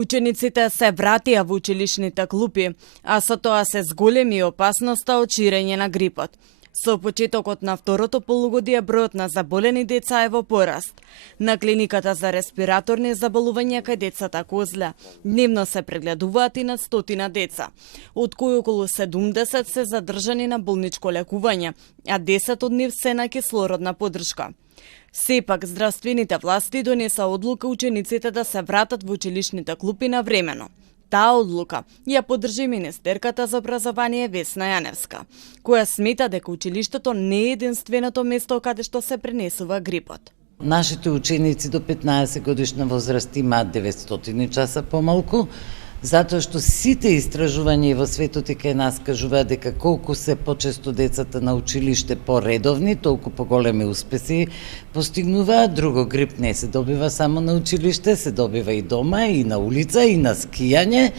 Учениците се вратија во училишните клупи, а со тоа се зголеми опасноста од ширење на грипот. Со почетокот на второто полугодие бројот на заболени деца е во пораст. На клиниката за респираторни заболувања кај децата Козле дневно се прегледуваат и над 100 деца, од кои околу 70 се задржани на болничко лекување, а 10 од нив се на кислородна поддршка. Сепак, здравствените власти донеса одлука учениците да се вратат во училишните клупи навремено. Таа одлука ја поддржи министерката за образование Весна Јаневска, која смета дека училиштето не е единственото место каде што се пренесува грипот. Нашите ученици до 15 годишна возраст имаат 900 часа помалку, затоа што сите истражувања во светот и кај нас кажуваат дека колку се почесто децата на училиште поредовни, толку поголеми успеси постигнуваат. Друго, грип не се добива само на училиште, се добива и дома, и на улица, и на скијање.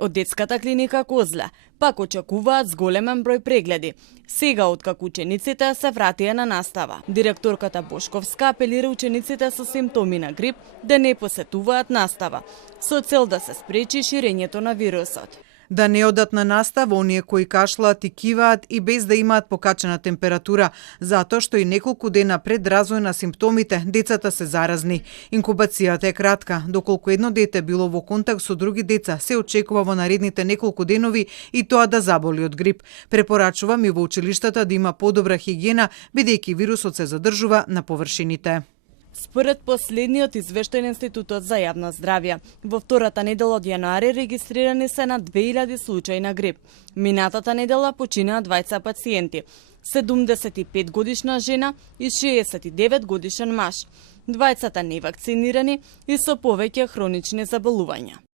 Од детската клиника Козле пак очекуваат зголемен број прегледи, сега откако учениците се вратија на настава. Директорката Бошковска апелира учениците со симптоми на грип да не посетуваат настава, со цел да се спречи ширењето на вирусот. Да не одат на настава оние кои кашлаат и киваат и без да имаат покачена температура, затоа што и неколку дена пред развој на симптомите децата се заразни. Инкубацијата е кратка, доколку едно дете било во контакт со други деца, се очекува во наредните неколку денови и тоа да заболи од грип. Препорачувам и во училиштата да има подобра хигиена, бидејќи вирусот се задржува на површините. Според последниот извештај на Институтот за јавно здравје, во втората недела од јануари регистрирани се на 2000 случаи на грип. Минатата недела починаа двајца пациенти, 75 годишна жена и 69 годишен маж. Двајцата невакцинирани и со повеќе хронични заболувања.